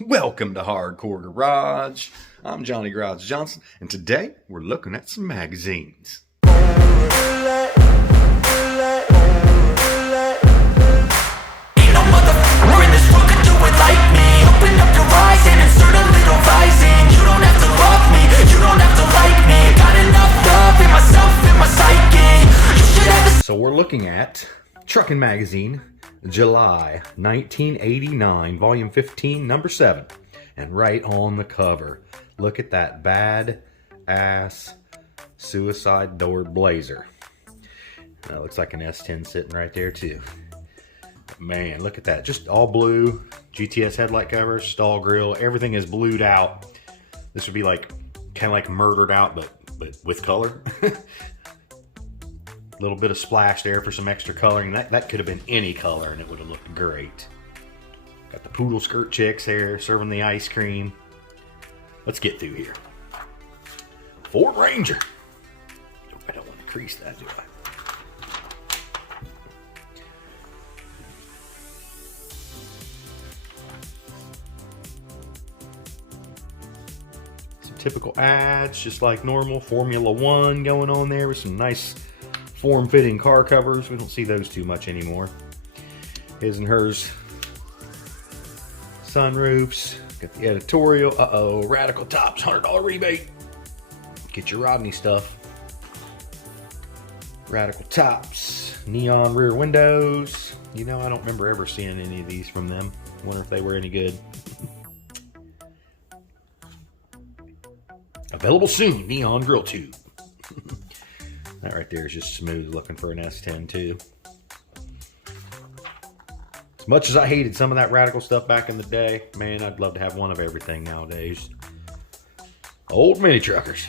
Welcome to Hardcore Garage. I'm Johnny Garage Johnson, and today we're looking at some magazines. Ain't no motherfucker in this world could do it like me. Open up your eyes and insert a little rising. You don't have to love me, you don't have to like me. Got enough love in myself, in my psyche. You should have a So we're looking at Truckin magazine, July 1989, volume 15, number 7. And right on the cover, look at that bad ass suicide door blazer. That looks like an S10 sitting right there too. Man, look at that. Just all blue, GTS headlight cover, stall grill, everything is blued out. This would be like, kind of like murdered out, but with color. Little bit of splash there for some extra coloring. That could have been any color and it would have looked great. Got the poodle skirt chicks here serving the ice cream. Let's get through here. Ford Ranger. Oh, I don't want to crease that, do I? Some typical ads, just like normal. Formula One going on there with some nice form-fitting car covers. We don't see those too much anymore. His and hers sunroofs. Got the editorial. Uh-oh, Ratical tops, $100 rebate. Get your Rodney stuff. Ratical tops, neon rear windows. You know, I don't remember ever seeing any of these from them. Wonder if they were any good. Available soon, neon grill tube. That right there is just smooth, looking for an S10 too. As much as I hated some of that Ratical stuff back in the day, man, I'd love to have one of everything nowadays. Old Minitruckers.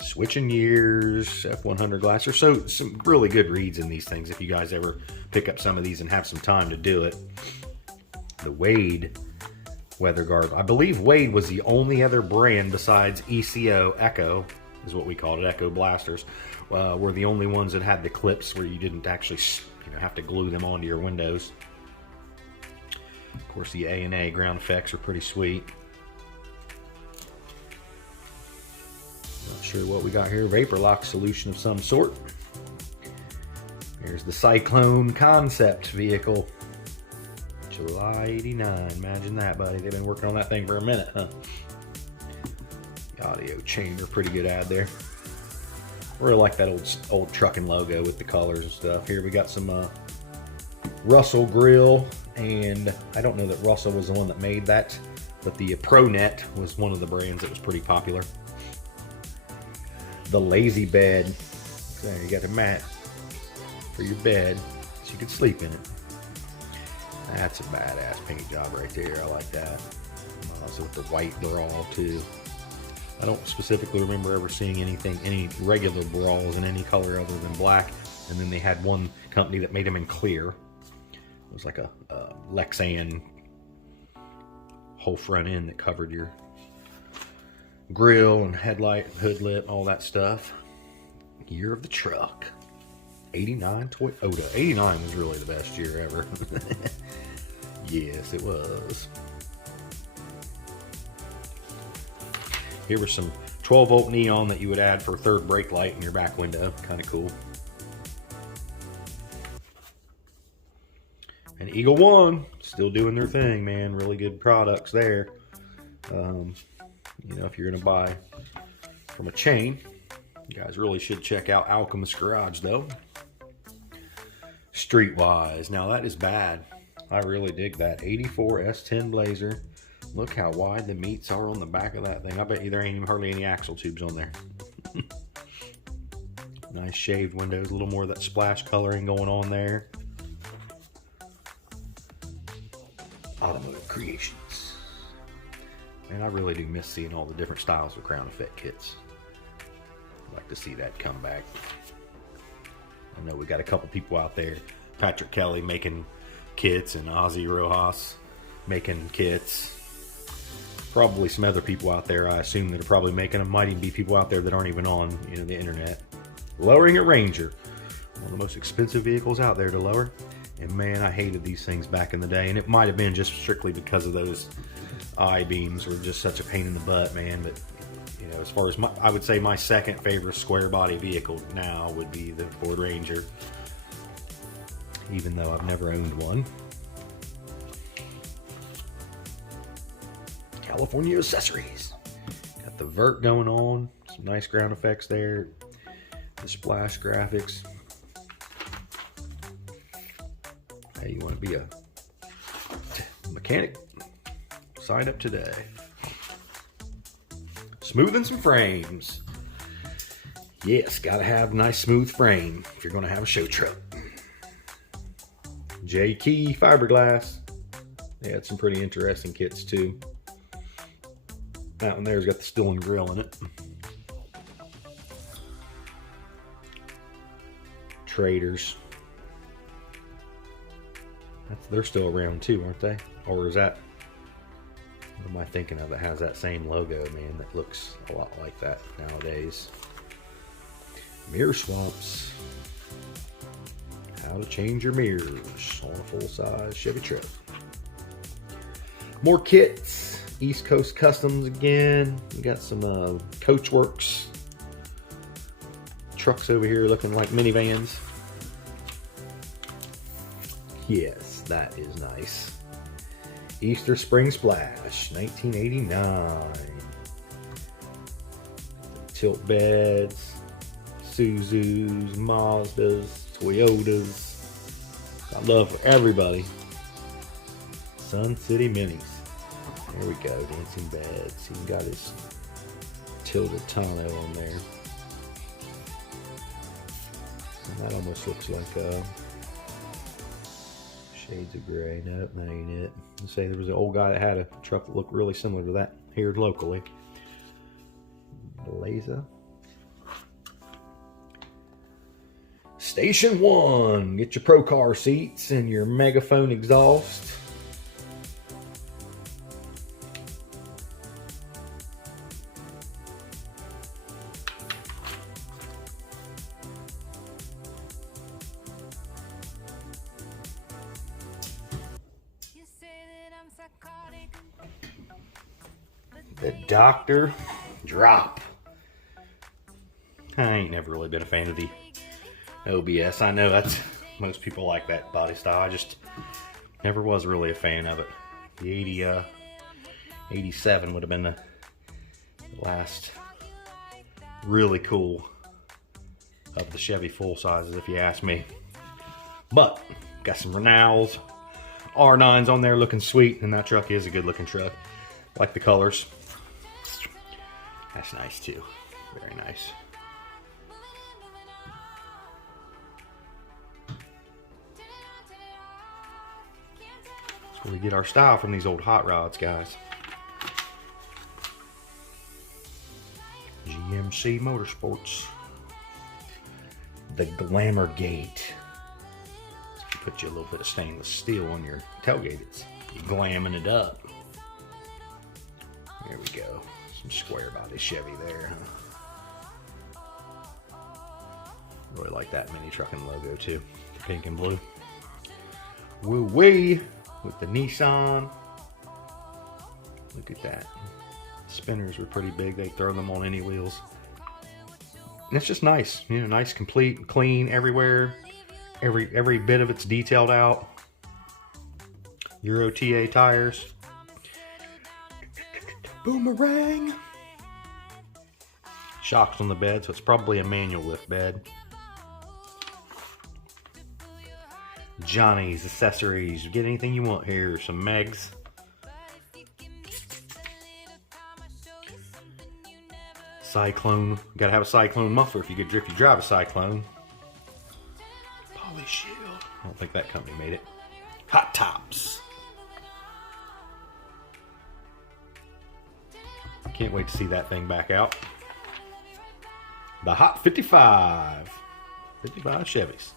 Switching gears, F100 glass. There's some really good reads in these things if you guys ever pick up some of these and have some time to do it. The Wade weather guard. I believe Wade was the only other brand besides ECO, Echo, is what we called it, Echo blasters, were the only ones that had the clips where you didn't actually have to glue them onto your windows. Of course, the A&A ground effects are pretty sweet. Not sure what we got here. Vapor lock solution of some sort. Here's the Cyclone concept vehicle. July 89. Imagine that, buddy. They've been working on that thing for a minute, huh? The audio chamber, pretty good ad there. I really like that old Truckin logo with the colors and stuff. Here we got some Russell grill, and I don't know that Russell was the one that made that, but the ProNet was one of the brands that was pretty popular. The Lazy Bed. There, you got a mat for your bed so you can sleep in it. That's a badass paint job right there. I like that. Also with the white brawl too. I don't specifically remember ever seeing any regular brawls in any color other than black. And then they had one company that made them in clear. It was like a Lexan whole front end that covered your grill and headlight, hood lip, all that stuff. Year of the truck. 89 Toyota. 89 was really the best year ever. Yes, it was. Here was some 12-volt neon that you would add for third brake light in your back window. Kind of cool. And Eagle One, still doing their thing, man. Really good products there. You know, if you're going to buy from a chain, you guys really should check out Alchemist Garage, though. Streetwise. Now, that is bad. I really dig that. 84 S10 Blazer. Look how wide the meats are on the back of that thing. I bet you there ain't even hardly any axle tubes on there. Nice shaved windows. A little more of that splash coloring going on there. Automotive Creations. Man, I really do miss seeing all the different styles of Crown Effect kits. I'd like to see that come back. I know we got a couple people out there. Patrick Kelly making kits and Ozzy Rojas making kits. Probably some other people out there, I assume, that are probably making them. Might even be people out there that aren't even on, the internet. Lowering a Ranger. One of the most expensive vehicles out there to lower. And man, I hated these things back in the day. And it might have been just strictly because of those I-beams were just such a pain in the butt, man. But you know, as far as I would say my second favorite square body vehicle now would be the Ford Ranger, even though I've never owned one. California accessories. Got the vert going on, some nice ground effects there, the splash graphics. Hey, you want to be a mechanic? Sign up today. Smoothing some frames. Yes, gotta have a nice smooth frame if you're gonna have a show truck. J-Key fiberglass. They had some pretty interesting kits too. That one there's got the steel and grill in it. Traders. They're still around too, aren't they? Or is that, what am I thinking of that has that same logo, man, that looks a lot like that nowadays? Mirror swaps. How to change your mirrors on a full-size Chevy truck. More kits. East Coast Customs again. We got some Coachworks trucks over here looking like minivans. Yes, that is nice. Easter Spring Splash, 1989. Tilt beds, Suzus, Mazdas, Toyotas. I love everybody. Sun City Minis. There we go, dancing beds. He got his tilted tonneau on there. And that almost looks like shades of gray. Nope, that ain't it. Let's say there was an old guy that had a truck that looked really similar to that here locally. Blazer. Station 1. Get your pro car seats and your megaphone exhaust. The Dr. Drop. I ain't never really been a fan of the OBS. I know that's most people like that body style. I just never was really a fan of it. The 87 would have been the last really cool of the Chevy full sizes, if you ask me. But got some Renals, R9s on there looking sweet, and that truck is a good looking truck. Like the colors. That's nice too. Very nice. That's where we get our style from these old hot rods, guys. GMC Motorsports. The Glamour Gate. Put you a little bit of stainless steel on your tailgate. You're glamming it up. There we go. Some square body Chevy there. Really like that Minitruckin logo too. Pink and blue. Woo-wee with the Nissan. Look at that. Spinners were pretty big. They throw them on any wheels. And it's just nice. You know, nice, complete, clean everywhere. Every bit of it's detailed out. Euro TA tires. Boomerang. Shocks on the bed, so it's probably a manual lift bed. Johnny's accessories. Get anything you want here. Some Megs. Cyclone. Gotta have a Cyclone muffler if you drive a Cyclone. Poly Shield. I don't think that company made it. Hot Tops. Can't wait to see that thing back out. The Hot 55. 55 Chevys.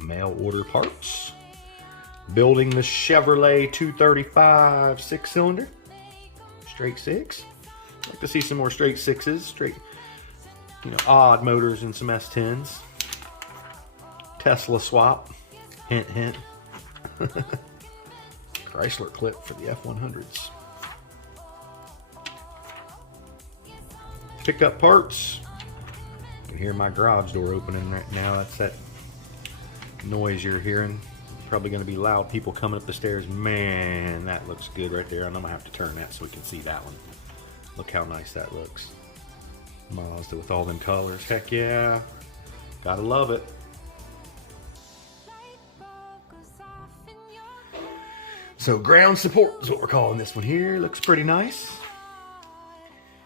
Mail order parts. Building the Chevrolet 235 6-cylinder. Straight six. I'd like to see some more straight sixes. Straight, you know, odd motors and some S10s. Tesla swap. Hint, hint. Chrysler clip for the F100s. Pickup parts. You can hear my garage door opening right now. That's that noise you're hearing. Probably going to be loud people coming up the stairs. Man, that looks good right there. And I'm going to have to turn that so we can see that one. Look how nice that looks. Mazda with all them colors. Heck yeah. Gotta love it. So ground support is what we're calling this one here. Looks pretty nice.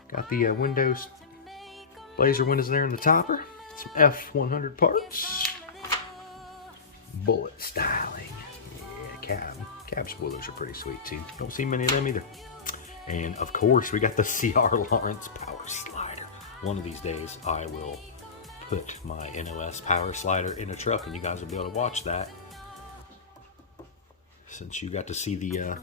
Got the windows, blazer windows there in the topper. Some F100 parts. Bullet styling. Yeah, cab spoilers are pretty sweet too. Don't see many of them either. And of course we got the CR Lawrence power slider. One of these days I will put my NOS power slider in a truck and you guys will be able to watch that. Since you got to see the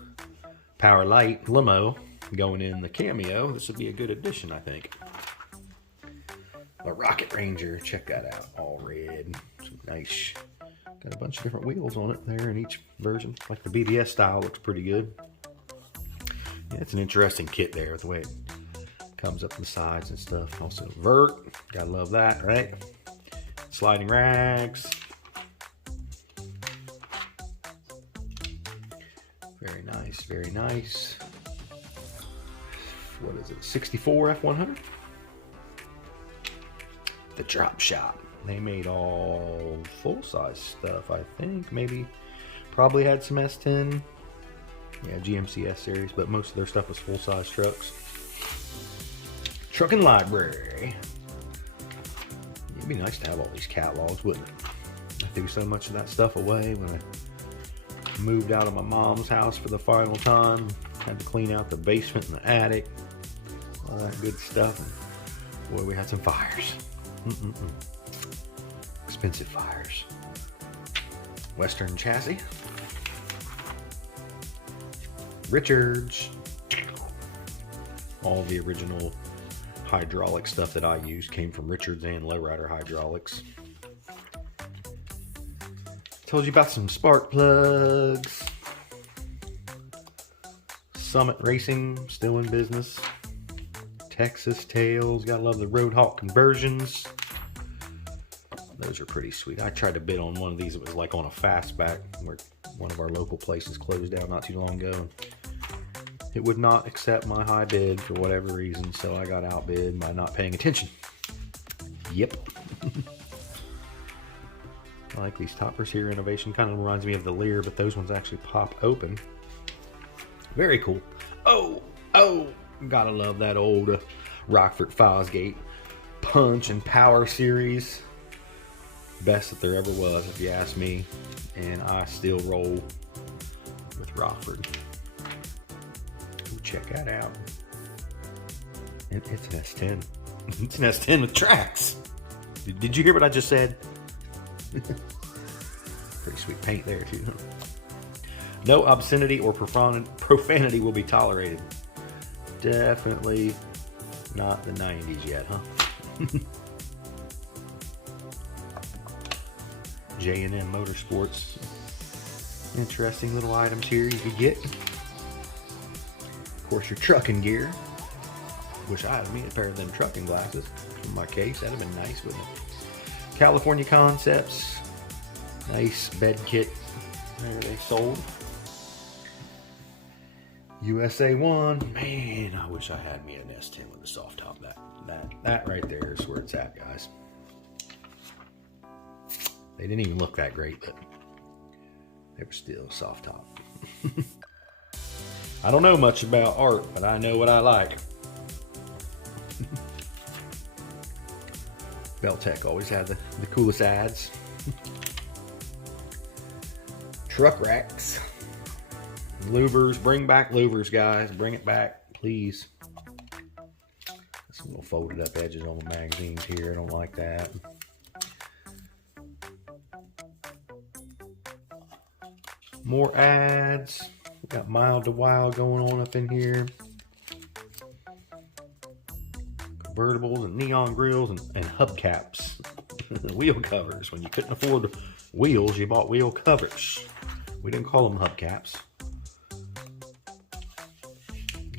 Power Light limo going in the Cameo, this would be a good addition, I think. The Rocket Ranger, check that out, all red. Some nice, got a bunch of different wheels on it there in each version. Like the BDS style looks pretty good. Yeah, it's an interesting kit there, the way it comes up the sides and stuff. Also vert, gotta love that, right? Sliding rags. Very nice, very nice. What is it, 64 F100? The Drop Shop. They made all full-size stuff, I think. Maybe, probably had some S10. Yeah, GMCS series, but most of their stuff was full-size trucks. Truckin library. It'd be nice to have all these catalogs, wouldn't it? I threw so much of that stuff away when I moved out of my mom's house for the final time. Had to clean out the basement and the attic. All that good stuff. And boy, we had some fires. Expensive fires. Western chassis. Richards. All the original hydraulic stuff that I used came from Richards and Lowrider hydraulics. Told you about some spark plugs. Summit Racing, still in business. Texas Tails, gotta love the Roadhawk conversions. Those are pretty sweet. I tried to bid on one of these. It was like on a fastback where one of our local places closed down not too long ago. It would not accept my high bid for whatever reason, so I got outbid by not paying attention. Yep. I like these toppers here. Innovation kind of reminds me of the Lear, but those ones actually pop open. Very cool. Oh, gotta love that old Rockford Fosgate Punch and Power series. Best that there ever was, if you ask me. And I still roll with Rockford. Ooh, check that out. And it's an S10. It's an S10 with tracks. Did you hear what I just said? Pretty sweet paint there too. No obscenity or profanity will be tolerated. Definitely not the 90s yet, huh? J&M Motorsports. Interesting little items here you could get. Of course, your trucking gear. Wish I had me a pair of them trucking glasses for my case. That'd have been nice, wouldn't it? California Concepts. Nice bed kit. There they sold. USA 1. Man, I wish I had me an S10 with a soft top. That right there is where it's at, guys. They didn't even look that great, but they were still soft top. I don't know much about art, but I know what I like. Beltec always had the coolest ads. Truck racks. Louvers. Bring back louvers, guys. Bring it back, please. Some little folded up edges on the magazines here. I don't like that. More ads. We got Mild to Wild going on up in here. Convertibles and neon grills and hubcaps. Wheel covers. When you couldn't afford wheels, you bought wheel covers. We didn't call them hubcaps.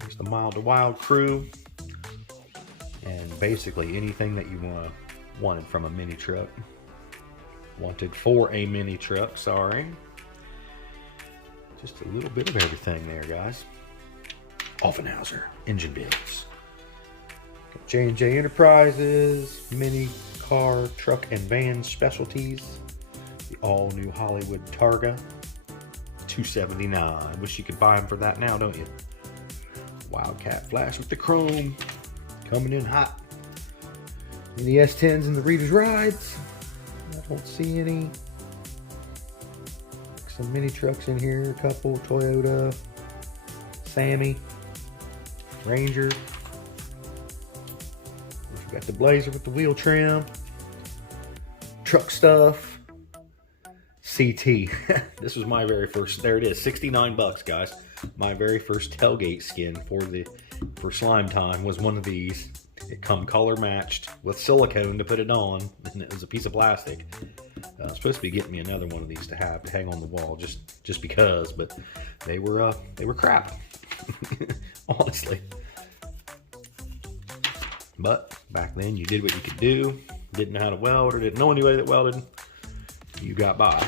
There's the Mild to Wild crew. And basically anything that you wanted from a mini truck. Wanted for a mini truck, sorry. Just a little bit of everything there, guys. Offenhauser engine builds. J&J Enterprises, mini car, truck, and van specialties. The all-new Hollywood Targa, $279. Wish you could buy them for that now, don't you? Wildcat Flash with the chrome, coming in hot. And the S10s and the Reader's Rides. I don't see any. Some mini trucks in here, a couple, Toyota, Sammy, Ranger. We got the Blazer with the wheel trim, truck stuff, CT. This was my very first, there it is, 69 bucks, guys. My very first tailgate skin for slime time was one of these. It come color matched with silicone to put it on, and it was a piece of plastic. I was supposed to be getting me another one of these to have to hang on the wall, just because, but they were crap, honestly. But back then, you did what you could do. Didn't know how to weld, or didn't know anybody that welded. You got by.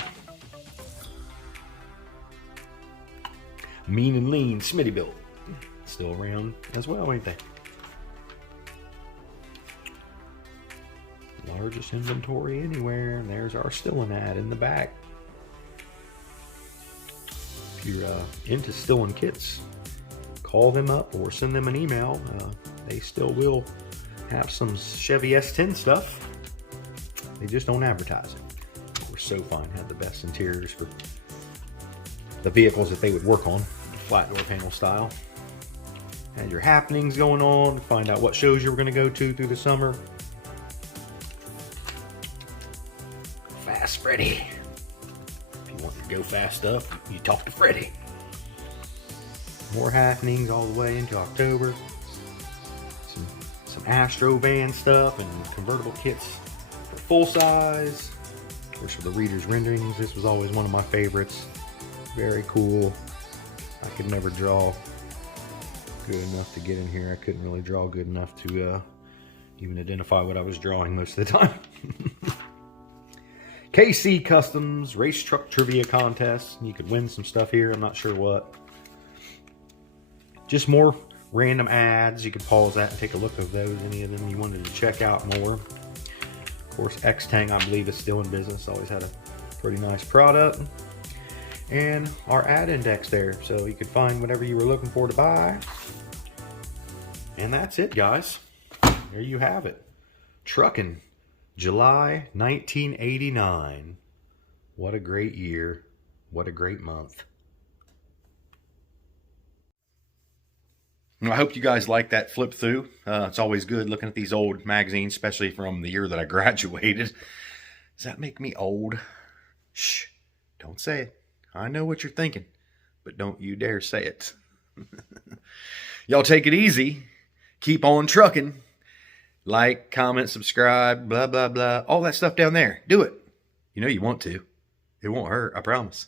Mean and Lean Smitty built, still around as well, ain't they? Largest inventory anywhere, and there's our Stilling ad in the back. If you're into Stilling kits, call them up or send them an email. They still will have some Chevy S10 stuff. They just don't advertise it. Of course, SoFine had the best interiors for the vehicles that they would work on, flat door panel style. Had your happenings going on, find out what shows you were going to go to through the summer. Fast Freddy. If you want to go fast up, you talk to Freddy. More happenings all the way into October. Some Astro van stuff and convertible kits for full size. Of course, for the Reader's renderings, this was always one of my favorites. Very cool. I could never draw good enough to get in here. I couldn't really draw good enough to even identify what I was drawing most of the time. KC Customs Race Truck Trivia Contest. You could win some stuff here. I'm not sure what. Just more random ads. You could pause that and take a look at those. Any of them you wanted to check out more. Of course, X-Tang, I believe, is still in business. Always had a pretty nice product. And our ad index there, so you could find whatever you were looking for to buy. And that's it, guys. There you have it. Truckin', July 1989. What a great year. What a great month. Well, I hope you guys like that flip through. It's always good looking at these old magazines, especially from the year that I graduated. Does that make me old? Shh, don't say it. I know what you're thinking, but don't you dare say it. Y'all take it easy. Keep on trucking. Like, comment, subscribe, blah, blah, blah. All that stuff down there. Do it. You know you want to. It won't hurt, I promise.